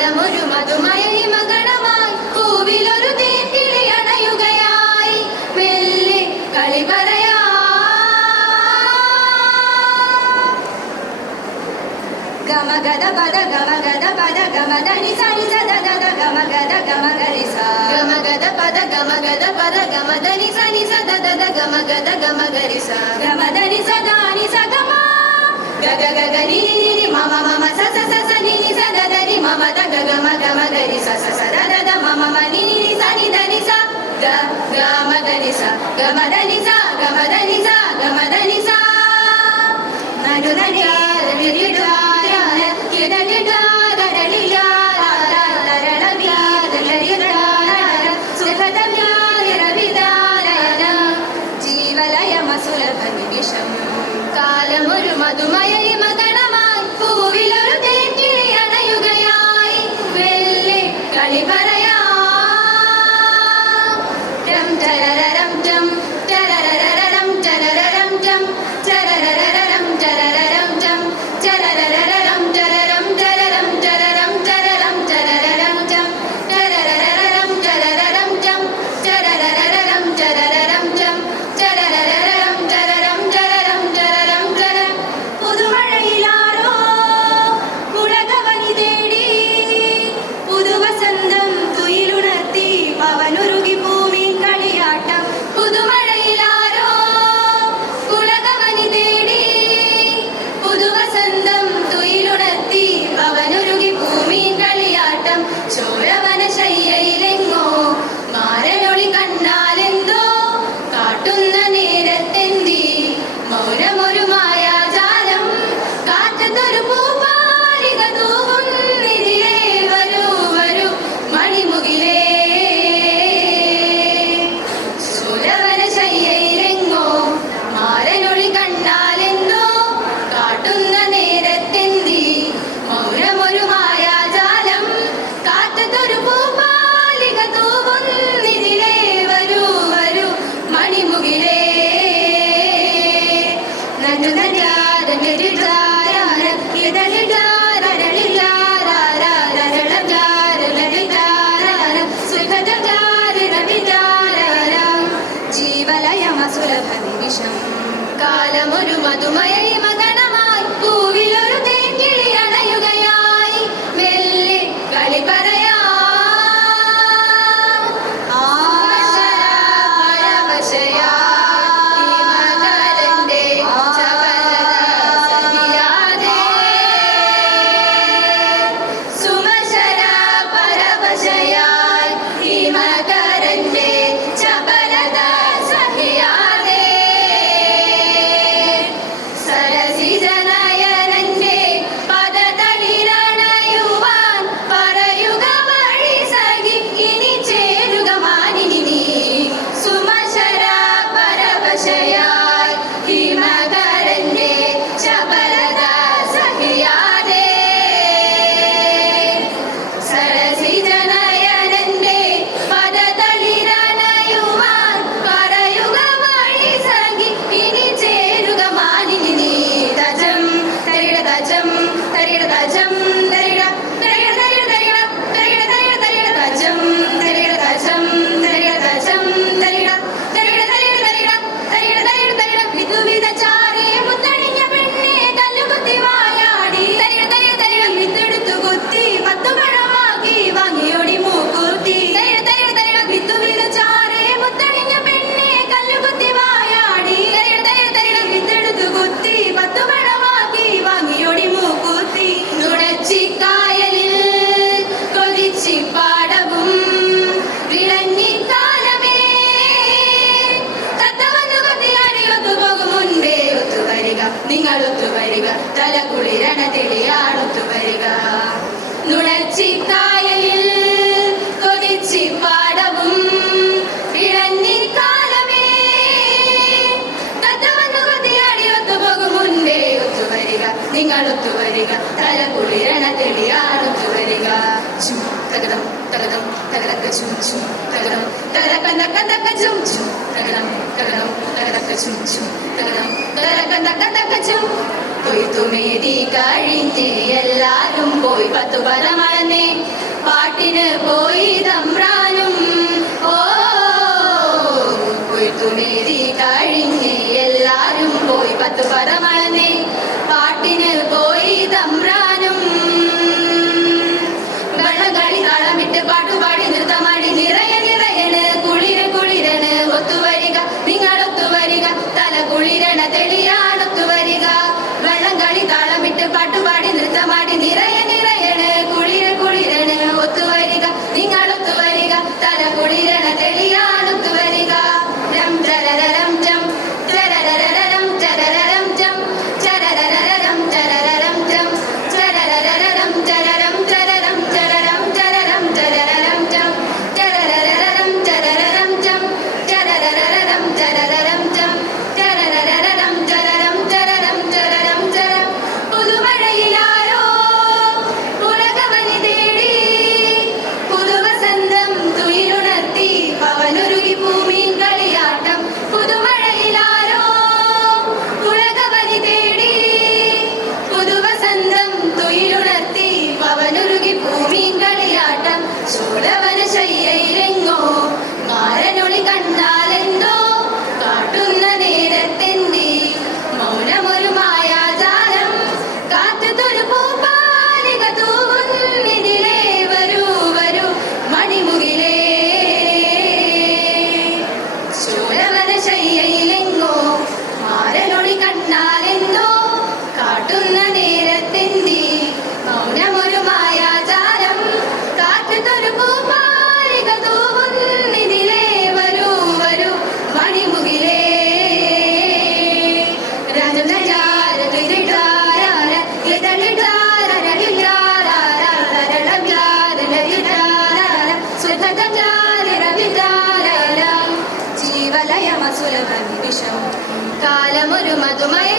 കാലമൊരു മധുമയ ഹിമഗണമായി പൂവിലൊരു തേൻകിളി അണയുകയായി. മെല്ലെ കളി പറയാം. ഗമഗദ പദ ഗമഗദ പദ ഗമദനി സനി സദ ദദ ഗമഗദ ഗമഗരി സ. ഗമഗദ പദ ഗമഗദ പദ ഗമദനി സനി സദ ദദ ഗമഗദ ഗമഗരി സ. ഗമദനി സദാനി గగ గగ ని ని మమ మమ స స స స ని ని స ద ద ని మమ ద గ గ మ గ మ గ ని స స స ద ద ద మమ మ ని ని ని స ని ద ని స గ గ మ గ ని స గ మ ద ని స గ మ ద ని స గ మ ద ని స నడు నడి రి రి డ ర కి ద ని డ ద ర డి య 献给大家 ജീവലയമസുലഭ നിമിഷം കാലമൊരു മധുമയൈ ഹിമഗണമായി പൂവിലൊരു തേക്കിളി അണയുകയായി. മെല്ലെ കളി പറയാം. പരവശയാ. വരിക തല കുളിരണ തെളിയാണൊത്തു വരിക ചും തകടം തകടം തകടക്ക ചും ചും തകടം തകടക്ക തക്ക തക്ക ചും ചും തകടം തകടം തകടക്ക ചും ചും തകടം തകടക്ക തക്ക തക്ക ചും കഴിഞ്ഞ് എല്ലാരും പോയി പത്തു പരമളന്നേ പാട്ടിന് പോയി തമ്പ്രാനും. ഓ കൊയ്ത്തുമേതി കഴിഞ്ഞ്. എല്ലാരും പോയി പത്തു പരമളന്നേ പാട്ടിന് പോയി തമ്പ്രാനും. വെള്ളംകളി താളമിട്ട് പാട്ടുപാടി നൃത്തമാടി നിറയെ നിറയണ്. കുളിര കുളിരണ് ഒത്തുവരിക. നിങ്ങൾ ഒത്തുവരിക. തല കുളിരണ തെളിയാണൊത്തുവരിക താളമിട്ട് പാട്ടുപാടി നൃത്തമാടി നിറയെ presente നിമിഷം മധുമയ